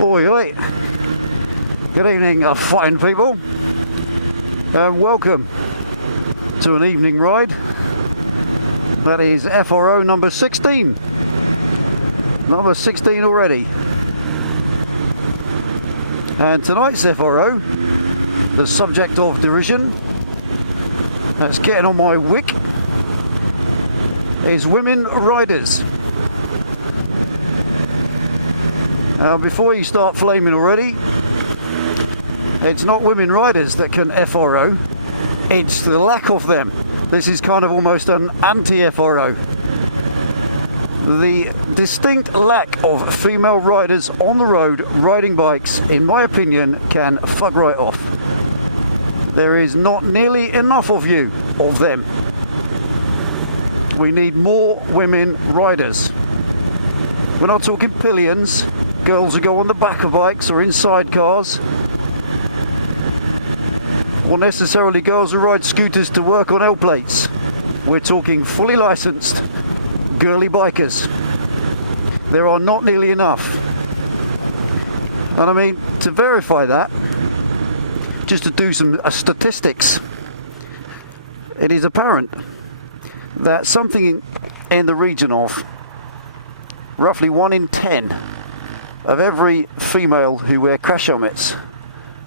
Oi, oi. Good evening, fine people. Welcome to an evening ride. That is FRO number 16. Number 16 already. And tonight's FRO, the subject of derision, that's getting on my wick, is women riders. Before you start flaming already, it's not women riders that can FRO, it's the lack of them. This is kind of almost an anti-FRO. The distinct lack of female riders on the road riding bikes, in my opinion, can fuck right off. There is not nearly enough of you, of them. We need more women riders. We're not talking pillions, girls who go on the back of bikes or inside cars, or necessarily girls who ride scooters to work on L plates. We're talking fully licensed girly bikers. There are not nearly enough. And I mean, to verify that, just to do some statistics, it is apparent that something in the region of roughly 1 in 10 of every female who wear crash helmets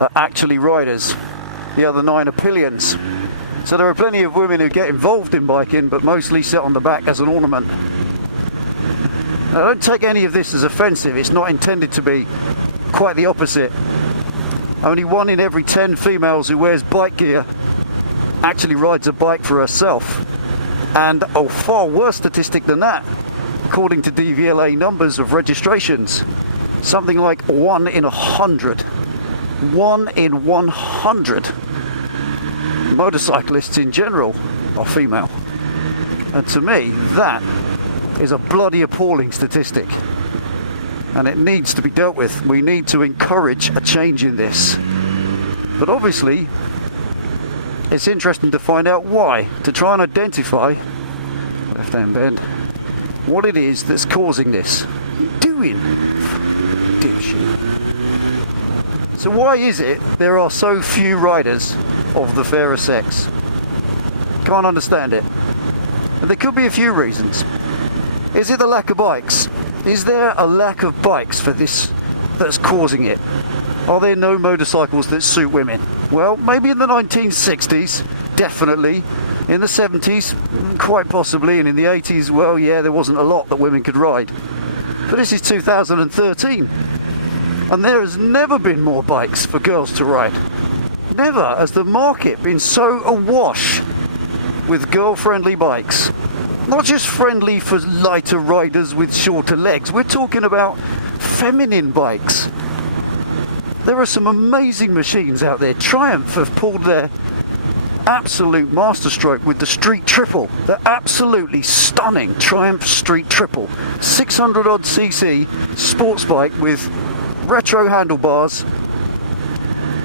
are actually riders. The other 9 are pillions. So there are plenty of women who get involved in biking, but mostly sit on the back as an ornament. Now, don't take any of this as offensive. It's not intended to be. Quite the opposite. Only 1 in every 10 females who wears bike gear actually rides a bike for herself. And a far worse statistic than that, according to DVLA numbers of registrations, something like 1 in 100. 1 in 100 motorcyclists in general are female. And to me, that is a bloody appalling statistic. And it needs to be dealt with. We need to encourage a change in this. But obviously, it's interesting to find out why, to try and identify, left hand bend, what it is that's causing this. What are you doing? Dipshit. So why is it there are so few riders of the fairer sex? Can't understand it. And there could be a few reasons. Is it the lack of bikes? Is there a lack of bikes for this that's causing it? Are there no motorcycles that suit women? Well, maybe in the 1960s, definitely. In the 70s, quite possibly. And in the 80s, well, yeah, there wasn't a lot that women could ride. But this is 2013. And there has never been more bikes for girls to ride. Never has the market been so awash with girl-friendly bikes. Not just friendly for lighter riders with shorter legs. We're talking about feminine bikes. There are some amazing machines out there. Triumph have pulled their absolute masterstroke with the Street Triple. They're absolutely stunning Triumph Street Triple. 600 odd cc sports bike with retro handlebars,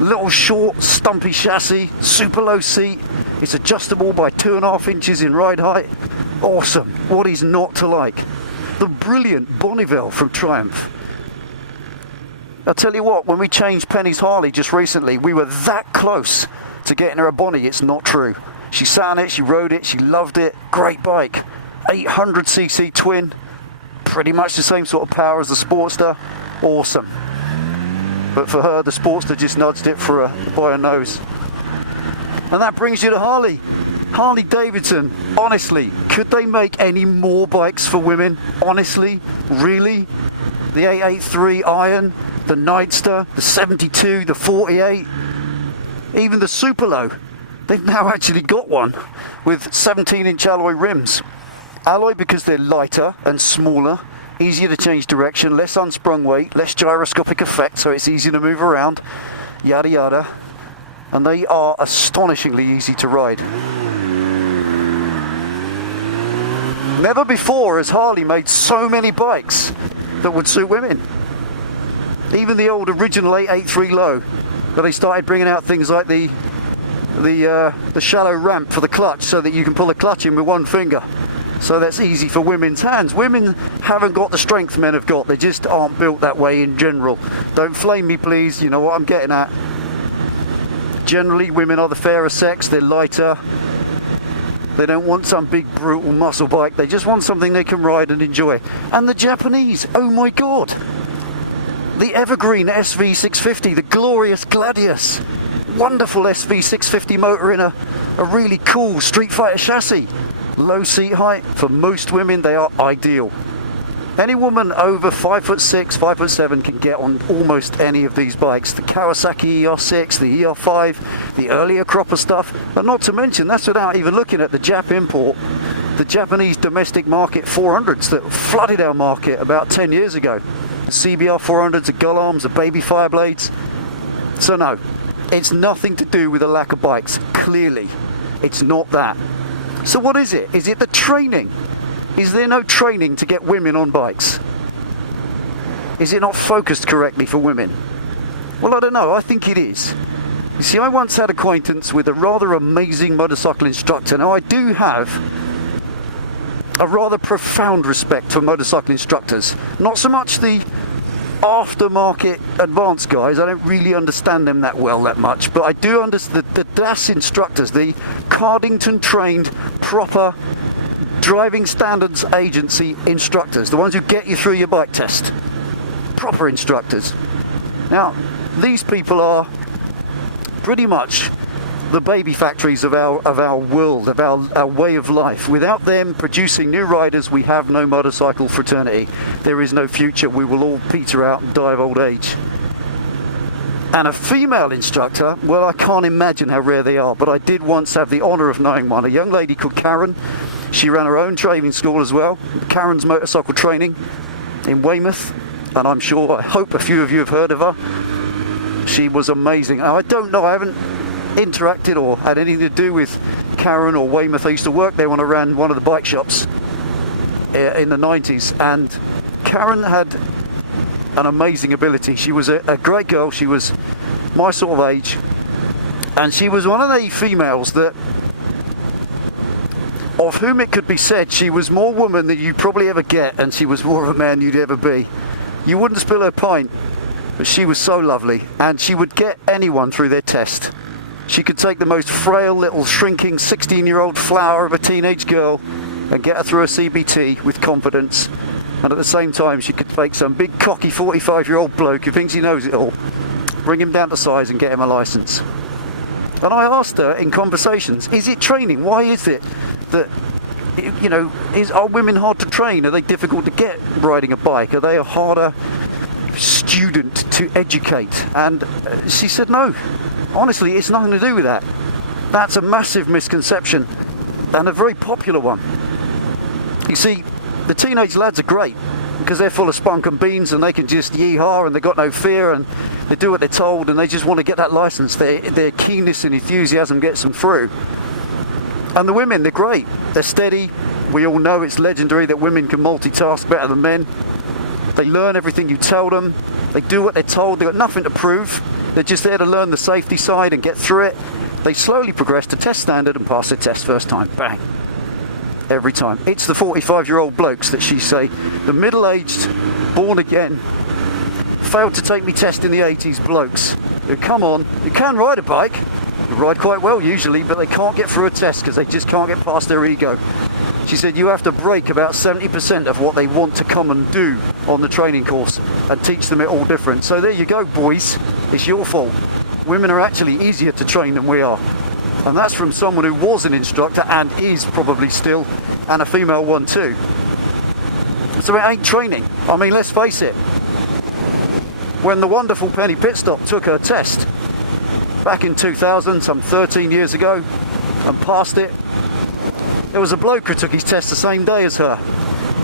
little short stumpy chassis, super low seat. It's adjustable by 2.5 inches in ride height. Awesome. What is not to like? The brilliant Bonneville from Triumph. I'll tell you what, when we changed Penny's Harley just recently, we were that close to getting her a Bonnie. It's not true. She sat on it, she rode it, she loved it. Great bike. 800cc twin. Pretty much the same sort of power as the Sportster. Awesome. But for her, the Sportster just nudged it for her by her nose. And that brings you to Harley. Harley Davidson, honestly, could they make any more bikes for women? Honestly? Really? The 883 Iron, the Nightster, the 72, the 48, even the Super Low. They've now actually got one with 17-inch alloy rims. Alloy because they're lighter and smaller, easier to change direction, less unsprung weight, less gyroscopic effect, so it's easier to move around, yada yada. And they are astonishingly easy to ride. Never before has Harley made so many bikes that would suit women. Even the old original 883 Low, but they started bringing out things like the shallow ramp for the clutch so that you can pull the clutch in with one finger. So that's easy for women's hands. Women haven't got the strength men have got. They just aren't built that way in general. Don't flame me, please. You know what I'm getting at. Generally, women are the fairer sex. They're lighter. They don't want some big, brutal muscle bike. They just want something they can ride and enjoy. And the Japanese, oh my God. The evergreen SV650, the glorious Gladius. Wonderful SV650 motor in a really cool Street Fighter chassis. Low seat height. For most women, they are ideal. Any woman over 5'6", 5'7" can get on almost any of these bikes. The Kawasaki ER6, the ER5, the earlier cropper stuff. And not to mention, that's without even looking at the Jap import, the Japanese domestic market 400s that flooded our market about 10 years ago. The CBR 400s, the gull arms, the baby Fireblades. So no, it's nothing to do with a lack of bikes. Clearly, it's not that. So what is it? Is it the training? Is there no training to get women on bikes? Is it not focused correctly for women? Well, I don't know. I think it is. You see, I once had acquaintance with a rather amazing motorcycle instructor. Now, I do have a rather profound respect for motorcycle instructors. Not so much the aftermarket advanced guys. I don't really understand them that well that much. But I do understand the DAS instructors, the Cardington trained proper driving standards agency instructors, the ones who get you through your bike test. Proper instructors. Now, these people are pretty much the baby factories of our world, of our way of life. Without them producing new riders, we have no motorcycle fraternity. There is no future. We will all peter out and die of old age. And a female instructor, well, I can't imagine how rare they are, but I did once have the honour of knowing one. A young lady called Karen. She ran her own training school as well, Karen's Motorcycle Training in Weymouth, and I hope a few of you have heard of her. She was amazing. Now, I don't know, I haven't interacted or had anything to do with Karen or Weymouth. I used to work there when I ran one of the bike shops in the 90s, and Karen had an amazing ability. She was a great girl. She was my sort of age, and she was one of the females that, of whom it could be said, she was more woman than you'd probably ever get, and she was more of a man you'd ever be. You wouldn't spill her pint, but she was so lovely, and she would get anyone through their test. She could take the most frail little shrinking 16-year-old flower of a teenage girl and get her through a CBT with confidence, and at the same time she could take some big cocky 45-year-old bloke who thinks he knows it all, bring him down to size and get him a license. And I asked her in conversations, is it training? Why is it that, you know, are women hard to train? Are they difficult to get riding a bike? Are they a harder student to educate? And she said, no, honestly, it's nothing to do with that. That's a massive misconception, and a very popular one. You see, the teenage lads are great because they're full of spunk and beans, and they can just yee-haw, and they've got no fear, and they do what they're told, and they just want to get that license. Their keenness and enthusiasm gets them through. And the women, they're great. They're steady. We all know it's legendary that women can multitask better than men. They learn everything you tell them. They do what they're told. They've got nothing to prove. They're just there to learn the safety side and get through it. They slowly progress to test standard and pass their test first time. Bang. Every time. It's the 45-year-old blokes that she say, the middle-aged, born again, failed to take me test in the 80s blokes who come on, who can ride a bike, who ride quite well usually, but they can't get through a test because they just can't get past their ego. She said you have to break about 70% of what they want to come and do on the training course and teach them it all different. So there you go, boys. It's your fault. Women are actually easier to train than we are. And that's from someone who was an instructor and is probably still, and a female one too. So it ain't training. I mean, let's face it. When the wonderful Penny Pitstop took her test back in 2000, some 13 years ago, and passed it, there was a bloke who took his test the same day as her,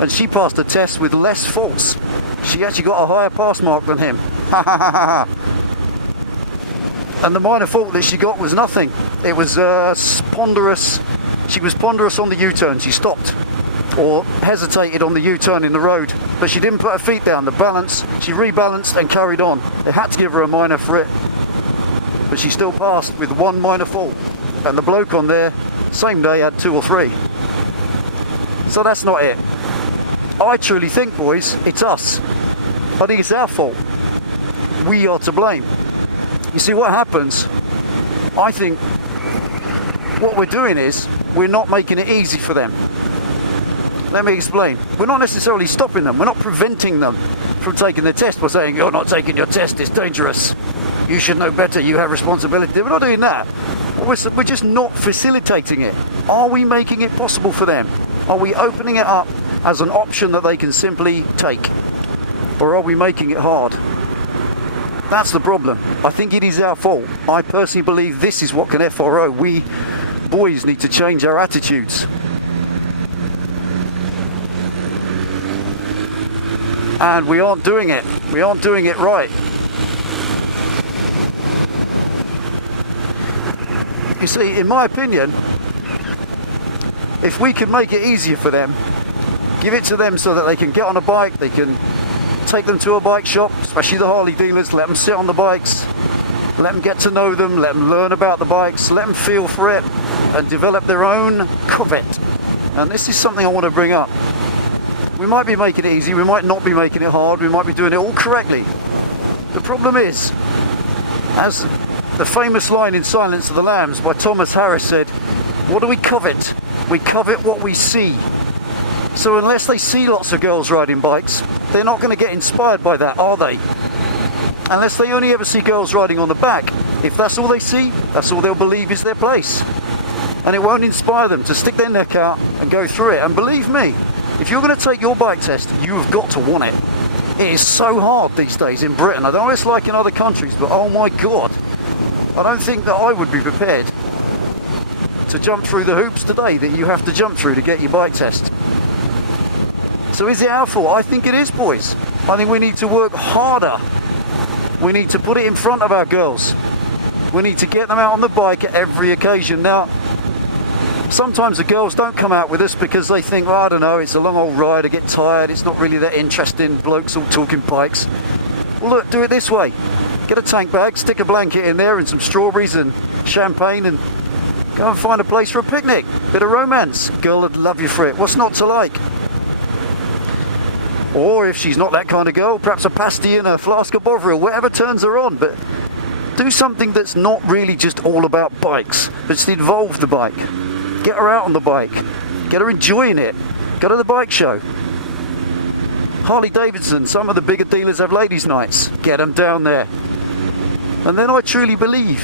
and she passed the test with less faults. She actually got a higher pass mark than him. Ha ha ha ha. And the minor fault that she got was nothing. It was ponderous. She was ponderous on the U-turn. She stopped or hesitated on the U-turn in the road, but she didn't put her feet down. The balance, she rebalanced and carried on. They had to give her a minor for it, but she still passed with one minor fault. And the bloke on there, same day, had 2 or 3. So that's not it. I truly think, boys, it's us. I think it's our fault. We are to blame. You see, what happens, I think what we're doing is we're not making it easy for them. Let me explain. We're not necessarily stopping them. We're not preventing them from taking their test by saying, you're not taking your test, it's dangerous. You should know better, you have responsibility. We're not doing that. We're just not facilitating it. Are we making it possible for them? Are we opening it up as an option that they can simply take? Or are we making it hard? That's the problem. I think it is our fault. I personally believe this is what can FRO. We boys need to change our attitudes. And we aren't doing it. We aren't doing it right. You see, in my opinion, if we could make it easier for them, give it to them so that they can get on a bike, they can take them to a bike shop, especially the Harley dealers, let them sit on the bikes, let them get to know them, let them learn about the bikes, let them feel for it and develop their own covet. And this is something I want to bring up. We might be making it easy, we might not be making it hard, we might be doing it all correctly. The problem is, as the famous line in Silence of the Lambs by Thomas Harris said, what do we covet? We covet what we see. So unless they see lots of girls riding bikes, they're not going to get inspired by that, are they? Unless they only ever see girls riding on the back. If that's all they see, that's all they'll believe is their place. And it won't inspire them to stick their neck out and go through it. And believe me, if you're going to take your bike test, you've got to want it. It is so hard these days in Britain. I don't know what it's like in other countries, but oh my God. I don't think that I would be prepared to jump through the hoops today that you have to jump through to get your bike test. So is it our fault? I think it is, boys. I think we need to work harder. We need to put it in front of our girls. We need to get them out on the bike at every occasion. Now, sometimes the girls don't come out with us because they think, well, I don't know, it's a long old ride, I get tired, it's not really that interesting, blokes all talking bikes. Well look, do it this way. Get a tank bag, stick a blanket in there and some strawberries and champagne and go and find a place for a picnic. Bit of romance. Girl would love you for it. What's not to like? Or if she's not that kind of girl, perhaps a pasty and a flask of Bovril, whatever turns her on. But do something that's not really just all about bikes, but just involve the bike. Get her out on the bike. Get her enjoying it. Go to the bike show. Harley Davidson, some of the bigger dealers have ladies' nights. Get them down there. And then I truly believe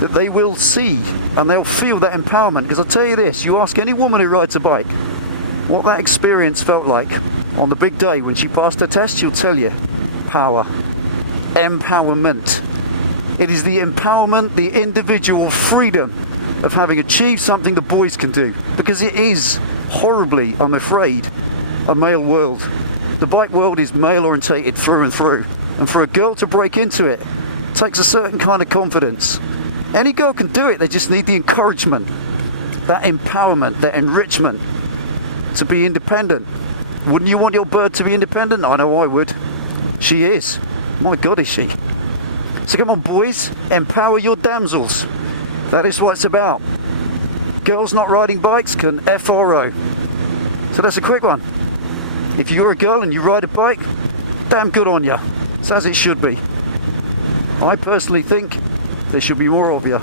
that they will see and they'll feel that empowerment. Because I'll tell you this, you ask any woman who rides a bike what that experience felt like on the big day when she passed her test, she'll tell you, power, empowerment. It is the empowerment, the individual freedom of having achieved something the boys can do. Because it is horribly, I'm afraid, a male world. The bike world is male orientated through and through. And for a girl to break into it, takes a certain kind of confidence. Any girl can do it, they just need the encouragement, that empowerment, that enrichment to be independent. Wouldn't you want your bird to be independent? I know I would. She is. My God, is she. So come on, boys, empower your damsels. That is what it's about. Girls not riding bikes can FRO. So that's a quick one. If you're a girl and you ride a bike, damn good on you. It's as it should be. I personally think there should be more of you.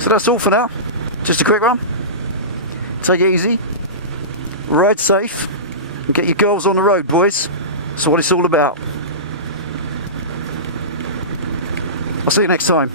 So that's all for now. Just a quick one. Take it easy. Ride safe. And get your girls on the road, boys. That's what it's all about. I'll see you next time.